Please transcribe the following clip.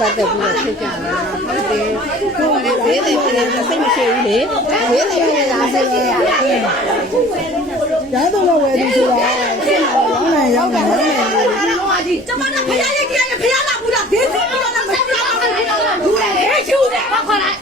ပတ်သက်ပြီးဖြစ်ကြတာဟုတ်တယ်ကိုယ်ကလေးသေးတယ်ပြင်စိတ်မရှိဘူးလေလေးသေးတယ်လားစိတ်ရှိရတယ်ဒါတော့ဝယ်ပြီးဆိုတာရောင်းနိုင်ကျမတို့ဖယားလေးကြီးဖယားလာဘူးလားဒေးစီပြီးတော့မဆက်လာဘူးလေရှူတယ်ခေါ်လိုက်